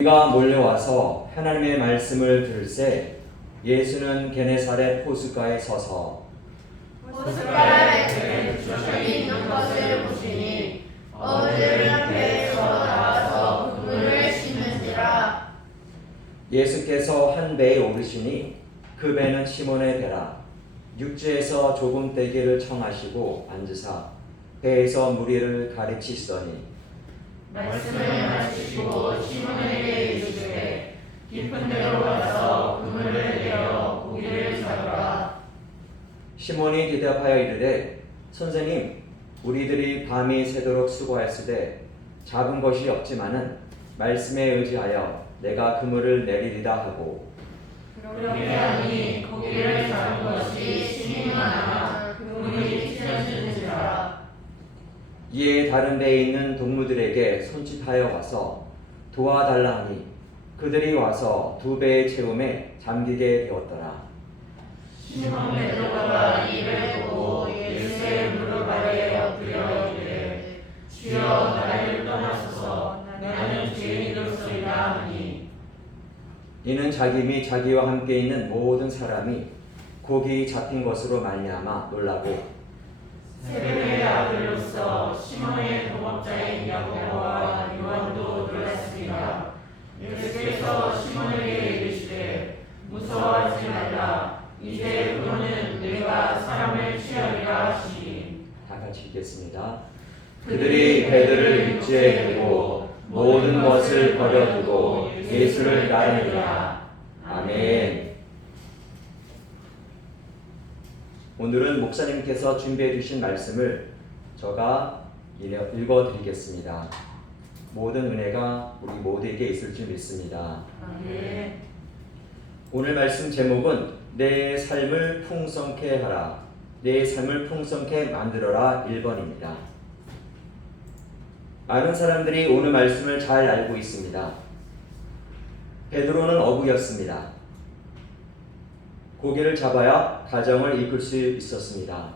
우리가 몰려와서 하나님의 말씀을 들을새 예수는 게네사렛 호숫가에 서서 호숫가에 주님이 있는 것을 보시니 어부들은 배에서 나와서 그물을 씻는지라. 예수께서 한 배에 오르시니 그 배는 시몬의 배라. 육지에서 조금 떼기를 청하시고 앉으사 배에서 무리를 가르치시더니 말씀을 마치시고 시몬에게 이르시되 깊은 데로 가서 그물을 내어 고기를 잡으라. 시몬이 대답하여 이르되 선생님, 우리들이 밤이 새도록 수고하였으되 잡은 것이 없지만은 말씀에 의지하여 내가 그물을 내리리다 하고, 그렇게 하니 고기를 잡은 것이 심히 많아 그물이 찢어지는지라. 이에 다른 배에 있는 동무들에게 손짓하여 와서 도와달라 하니 그들이 와서 두 배의 채움에 잠기게 되었더라. 시몬 베드로가 이를 보고 예수의 무릎 아래에 엎드려 이르되 주여 나를 떠나소서 나는 죄인으로소이다 하니. 이는 자기 및 자기와 함께 있는 모든 사람이 고기 잡힌 것으로 말미암아 놀라고 세베대의 아들로서 시몬의 동업자인 야고보와 요한도 놀랐습니다. 예수께서 시몬에게 이르시되 무서워하지 말라. 이제 그는 내가 사람을 취하리라 하시니. 다 같이 읽겠습니다. 그들이 배들을 육지에 대고 모든 것을 버려두고 예수를 따르니라. 아멘. 오늘은 목사님께서 준비해 주신 말씀을 제가 읽어드리겠습니다. 모든 은혜가 우리 모두에게 있을 줄 믿습니다. 아멘. 오늘 말씀 제목은 내 삶을 풍성케 하라, 내 삶을 풍성케 만들어라 1번입니다. 많은 사람들이 오늘 말씀을 잘 알고 있습니다. 베드로는 어부였습니다. 고기를 잡아야 가정을 이끌 수 있었습니다.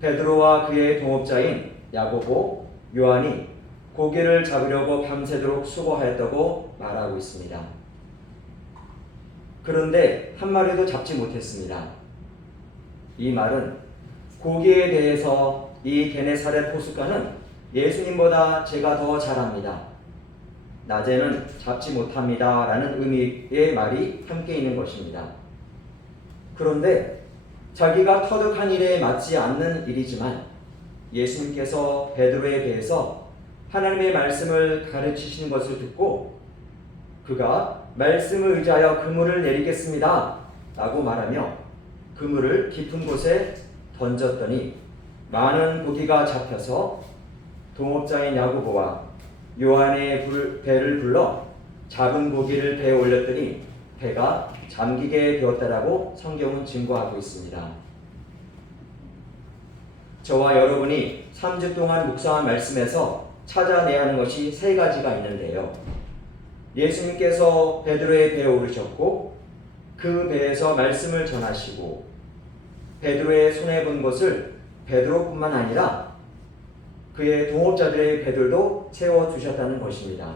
베드로와 그의 동업자인 야고보, 요한이 고기를 잡으려고 밤새도록 수고하였다고 말하고 있습니다. 그런데 한 마리도 잡지 못했습니다. 이 말은 고기에 대해서 이 게네사렛 호숫가는 예수님보다 제가 더 잘합니다, 낮에는 잡지 못합니다 라는 의미의 말이 함께 있는 것입니다. 그런데 자기가 터득한 일에 맞지 않는 일이지만 예수님께서 베드로에 대해서 하나님의 말씀을 가르치시는 것을 듣고 그가 말씀을 의지하여 그물을 내리겠습니다 라고 말하며 그물을 깊은 곳에 던졌더니 많은 고기가 잡혀서 동업자인 야고보와 요한의 배를 불러 잡은 고기를 배에 올렸더니 배가 잠기게 되었다라고 성경은 증거하고 있습니다. 저와 여러분이 3주 동안 묵상한 말씀에서 찾아내야 하는 것이 세 가지가 있는데요. 예수님께서 베드로의 배에 오르셨고 그 배에서 말씀을 전하시고 베드로의 손에 본 것을 베드로뿐만 아니라 그의 동업자들의 배들도 채워주셨다는 것입니다.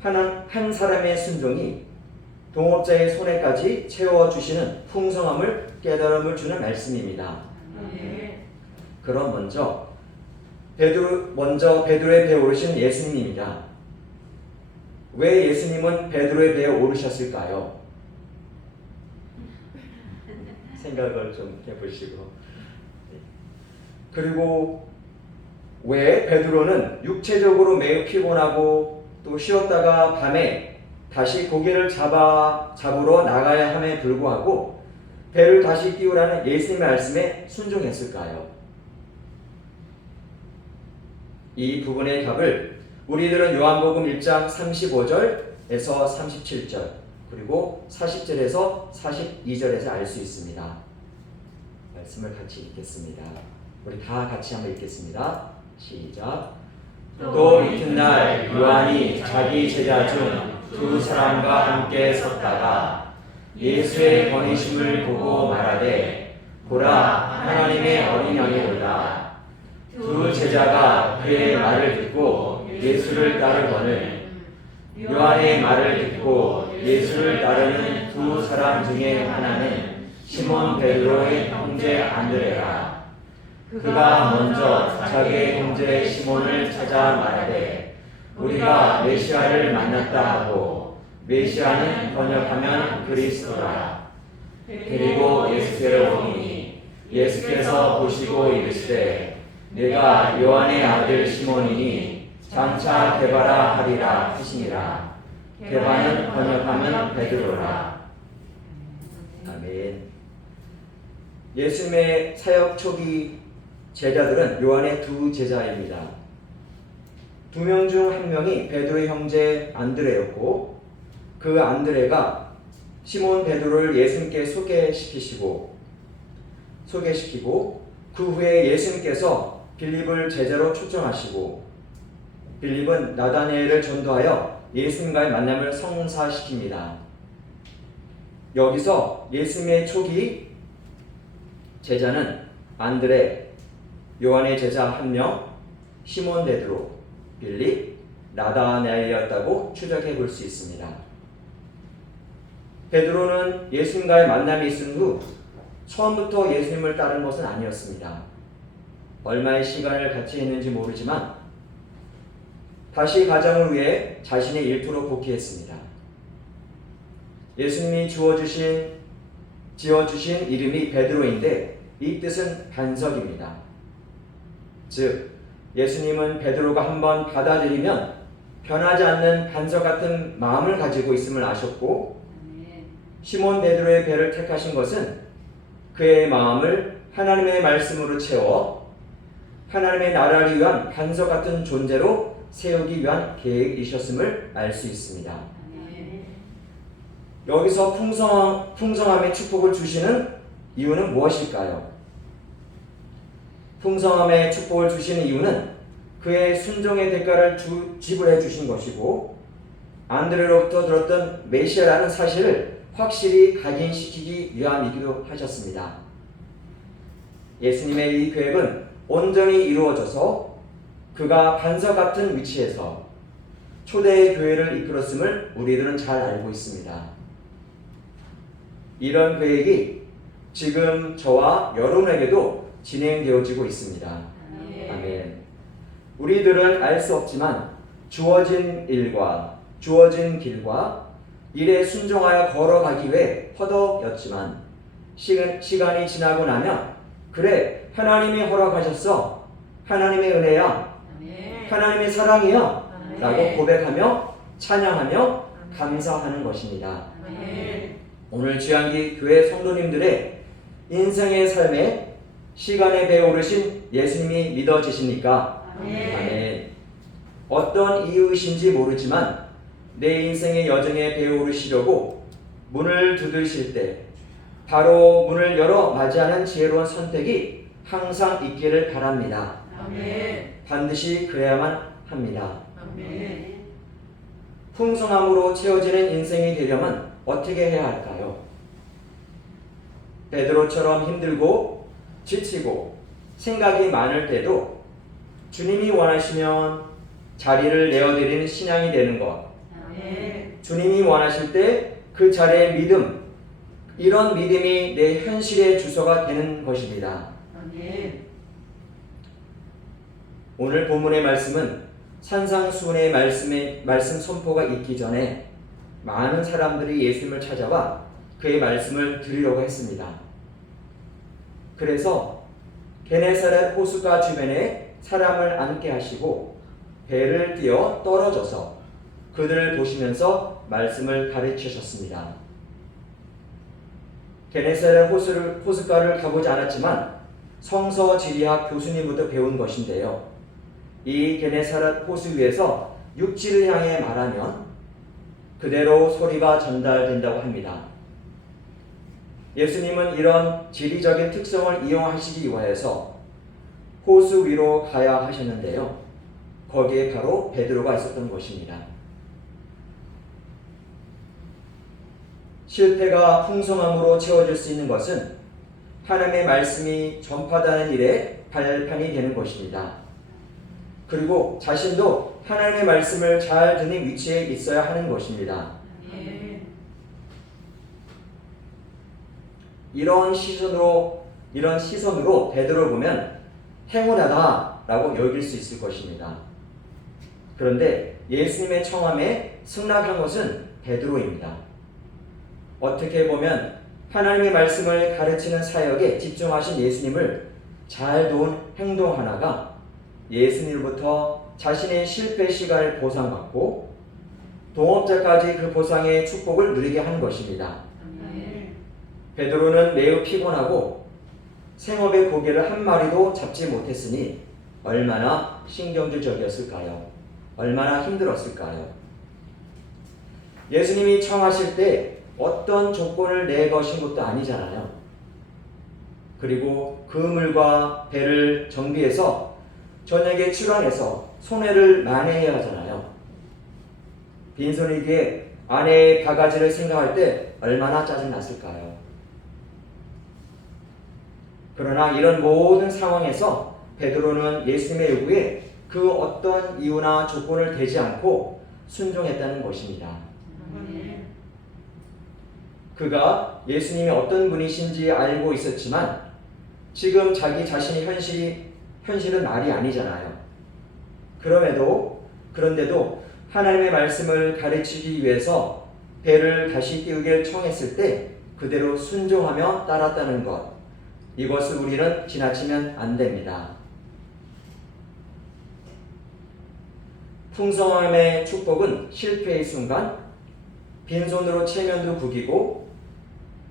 한 사람의 순종이 동업자의 손에까지 채워주시는 풍성함을 깨달음을 주는 말씀입니다. 그럼 먼저 베드로의 배에 오르신 예수님입니다. 왜 예수님은 베드로의 배에 오르셨을까요? 생각을 좀 해보시고, 그리고 왜 베드로는 육체적으로 매우 피곤하고 또 쉬었다가 밤에 다시 고기를 잡으러 나가야 함에 불구하고 배를 다시 띄우라는 예수님의 말씀에 순종했을까요? 이 부분의 답을 우리들은 요한복음 1장 35절에서 37절 그리고 40절에서 42절에서 알 수 있습니다. 말씀을 같이 읽겠습니다. 우리 다 같이 한번 읽겠습니다. 시작. 또 이튿날 요한이 자기 제자 중 두 사람과 함께 섰다가 예수의 번이심을 보고 말하되 보라, 하나님의 어린 양이로다. 두 제자가 그의 말을 듣고 예수를 따르거늘 요한의 말을 듣고 예수를 따르는 두 사람 중에 하나는 시몬 베드로의 형제 안드레라. 그가 먼저 자기의 형제 시몬을 찾아 말하되 우리가 메시아를 만났다 하고, 메시아는 번역하면 그리스도라. 그리고 예수께로 오니 예수께서 보시고 이르시되 내가 요한의 아들 시몬이니 장차 게바라 하리라 하시니라. 게바는 번역하면 베드로라. 아멘. 예수님의 사역 초기 제자들은 요한의 두 제자입니다. 두 명 중 한 명이 베드로의 형제 안드레였고, 그 안드레가 시몬 베드로를 예수님께 소개시키고 그 후에 예수님께서 빌립을 제자로 초청하시고, 빌립은 나다나엘을 전도하여 예수님과의 만남을 성사시킵니다. 여기서 예수님의 초기 제자는 안드레, 요한의 제자 한 명, 시몬 베드로, 빌립, 나다나엘이었다고 추적해 볼 수 있습니다. 베드로는 예수님과의 만남이 있은 후 처음부터 예수님을 따른 것은 아니었습니다. 얼마의 시간을 같이 했는지 모르지만 다시 가정을 위해 자신의 일터로 복귀했습니다. 예수님이 지어주신 이름이 베드로인데 이 뜻은 반석입니다. 즉, 예수님은 베드로가 한번 받아들이면 변하지 않는 반석 같은 마음을 가지고 있음을 아셨고, 시몬 베드로의 배를 택하신 것은 그의 마음을 하나님의 말씀으로 채워 하나님의 나라를 위한 반석 같은 존재로 세우기 위한 계획이셨음을 알 수 있습니다. 여기서 풍성함의 축복을 주시는 이유는 무엇일까요? 풍성함의 축복을 주시는 이유는 그의 순종의 대가를 지불해 주신 것이고, 안드레로부터 들었던 메시아라는 사실을 확실히 각인시키기 위함이기도 하셨습니다. 예수님의 이 계획은 온전히 이루어져서 그가 반석 같은 위치에서 초대의 교회를 이끌었음을 우리들은 잘 알고 있습니다. 이런 계획이 지금 저와 여러분에게도 진행되어지고 있습니다. 아멘. 우리들은 알 수 없지만 주어진 길과 일에 순종하여 걸어가기 위해 허덕였지만 시간이 지나고 나면 그래, 하나님이 허락하셨어, 하나님의 은혜야, 하나님의 사랑이야 라고 고백하며 찬양하며 감사하는 것입니다. 오늘 주양기 교회 성도님들의 인생의 삶에 시간의 배에 오르신 예수님이 믿어지십니까? 아멘. 어떤 이유이신지 모르지만 내 인생의 여정에 배에 오르시려고 문을 두드리실 때 바로 문을 열어 맞이하는 지혜로운 선택이 항상 있기를 바랍니다. 반드시 그래야만 합니다. 풍성함으로 채워지는 인생이 되려면 어떻게 해야 할까요? 베드로처럼 힘들고 지치고 생각이 많을 때도 주님이 원하시면 자리를 내어드리는 신앙이 되는 것, 주님이 원하실 때 그 자리의 믿음, 이런 믿음이 내 현실의 주소가 되는 것입니다. 오늘 본문의 말씀은 산상수훈의 말씀 선포가 있기 전에 많은 사람들이 예수님을 찾아와 그의 말씀을 들으려고 했습니다. 그래서 게네사렛 호숫가 주변에 사람을 앉게 하시고 배를 띄어 떨어져서 그들을 보시면서 말씀을 가르치셨습니다. 게네사렛 호숫가를 가보지 않았지만 성서 지리학 교수님부터 배운 것인데요. 이 게네사렛 호수 위에서 육지를 향해 말하면 그대로 소리가 전달된다고 합니다. 예수님은 이런 지리적인 특성을 이용하시기 위해서 호수 위로 가야 하셨는데요. 거기에 바로 베드로가 있었던 것입니다. 실패가 풍성함으로 채워질 수 있는 것은 하나님의 말씀이 전파되는 일에 발판이 되는 것입니다. 그리고 자신도 하나님의 말씀을 잘 듣는 위치에 있어야 하는 것입니다. 이런 시선으로 베드로를 보면 행운하다라고 여길 수 있을 것입니다. 그런데 예수님의 청함에 승낙한 것은 베드로입니다. 어떻게 보면 하나님의 말씀을 가르치는 사역에 집중하신 예수님을 잘 도운 행동 하나가 예수님으로부터 자신의 실패 시간을 보상받고 동업자까지 그 보상의 축복을 누리게 한 것입니다. 베드로는 매우 피곤하고 생업의 고기를 한 마리도 잡지 못했으니 얼마나 신경질적이었을까요? 얼마나 힘들었을까요? 예수님이 청하실 때 어떤 조건을 내거신 것도 아니잖아요. 그리고 그물과 배를 정비해서 저녁에 출항해서 손해를 만회해야 하잖아요. 빈손이기에 아내의 바가지를 생각할 때 얼마나 짜증났을까요? 그러나 이런 모든 상황에서 베드로는 예수님의 요구에 그 어떤 이유나 조건을 대지 않고 순종했다는 것입니다. 그가 예수님이 어떤 분이신지 알고 있었지만 지금 자기 자신의 현실은 말이 아니잖아요. 그런데도 하나님의 말씀을 가르치기 위해서 배를 다시 띄우길 청했을 때 그대로 순종하며 따랐다는 것, 이것을 우리는 지나치면 안 됩니다. 풍성함의 축복은 실패의 순간 빈손으로 체면도 구기고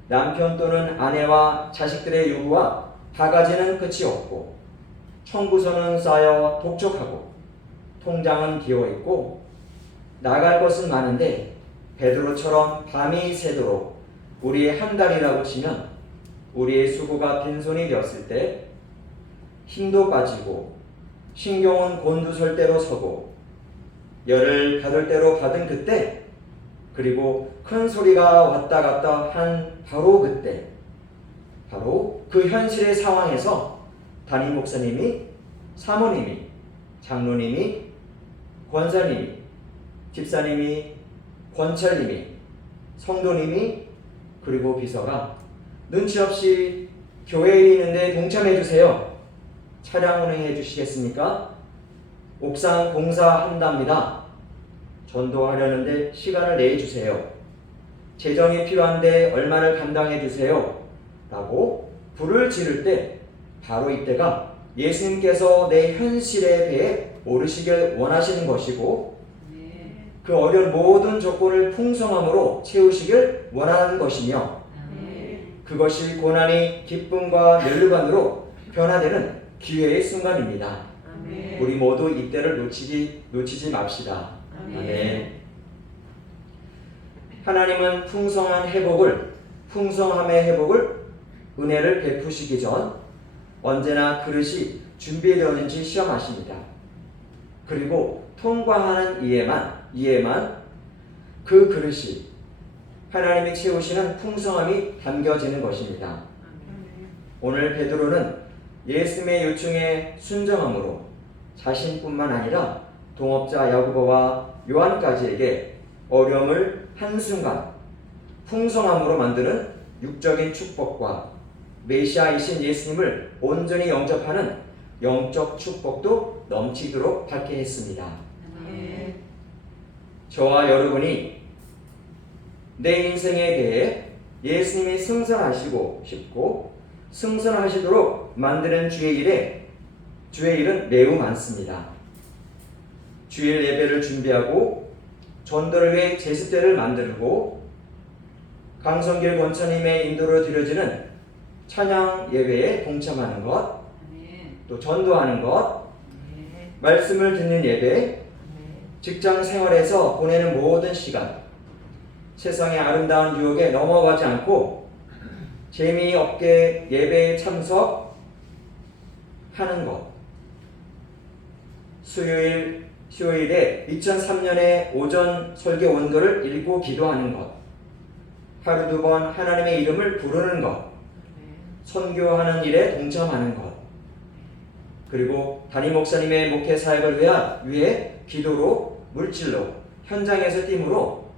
남편 또는 아내와 자식들의 요구와 바가지는 끝이 없고 청구서는 쌓여 독촉하고 통장은 비어있고 나갈 것은 많은데 베드로처럼 밤이 새도록 우리의 한 달이라고 치면 우리의 수고가 빈손이 되었을 때 힘도 빠지고 신경은 곤두설 대로 서고 열을 받을 대로 받은 그때, 그리고 큰 소리가 왔다 갔다 한 바로 그때, 바로 그 현실의 상황에서 담임 목사님이, 사모님이, 장로님이, 권사님이, 집사님이, 권찰님이, 성도님이, 그리고 비서가 눈치 없이 교회에 있는데 동참해 주세요. 차량 운행해 주시겠습니까? 옥상 공사한답니다. 전도하려는데 시간을 내주세요. 재정이 필요한데 얼마를 감당해 주세요. 라고 불을 지를 때 바로 이때가 예수님께서 내 현실에 대해 오르시길 원하시는 것이고 그 어려운 모든 조건을 풍성함으로 채우시길 원하는 것이며 그것이 고난이 기쁨과 멸류관으로 변화되는 기회의 순간입니다. 우리 모두 이때를 놓치지 맙시다. 아멘. 하나님은 풍성함의 회복을 은혜를 베푸시기 전 언제나 그릇이 준비되었는지 시험하십니다. 그리고 통과하는 이에만 그 그릇이 하나님이 채우시는 풍성함이 담겨지는 것입니다. 오늘 베드로는 예수님의 요청에 순종함으로 자신뿐만 아니라 동업자 야고보와 요한까지에게 어려움을 한순간 풍성함으로 만드는 육적인 축복과 메시아이신 예수님을 온전히 영접하는 영적 축복도 넘치도록 받게 했습니다. 저와 여러분이 내 인생에 대해 예수님이 승선하시고 싶고 승선하시도록 만드는 주의 일은 매우 많습니다. 주일 예배를 준비하고 전도를 위해 제습대를 만들고 강성길 권사님의 인도로 드려지는 찬양 예배에 동참하는 것, 또 전도하는 것, 말씀을 듣는 예배, 직장 생활에서 보내는 모든 시간, 세상의 아름다운 유혹에 넘어가지 않고 재미없게 예배에 참석하는 것, 수요일에 2003년의 오전 설교 원고를 읽고 기도하는 것, 하루 2번 하나님의 이름을 부르는 것, 선교하는 일에 동참하는 것, 그리고 담임 목사님의 목회 사역을 위해 기도로, 물질로, 현장에서 띠므로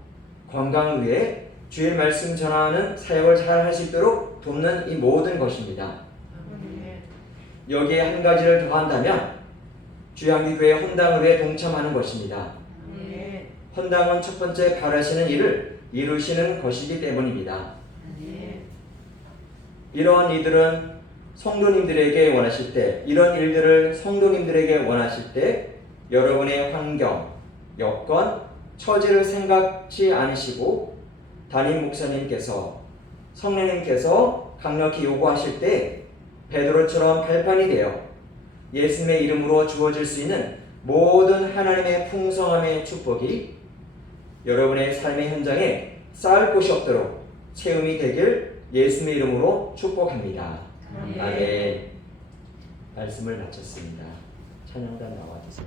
건강을 위해 주의 말씀 전하는 사역을 잘 할 수 있도록 돕는 이 모든 것입니다. 여기에 한 가지를 더한다면 주양기도의 헌당을 위해 동참하는 것입니다. 헌당은 첫 번째 바라시는 일을 이루시는 것이기 때문입니다. 이러한 이들은 성도님들에게 원하실 때, 이런 일들을 성도님들에게 원하실 때 여러분의 환경, 여건, 처지를 생각지 않으시고 담임 목사님께서, 성령님께서 강력히 요구하실 때 베드로처럼 발판이 되어 예수님의 이름으로 주어질 수 있는 모든 하나님의 풍성함의 축복이 여러분의 삶의 현장에 쌓을 곳이 없도록 체험이 되길 예수님의 이름으로 축복합니다. 아멘. 말씀을 마쳤습니다. 찬양단 나와주세요.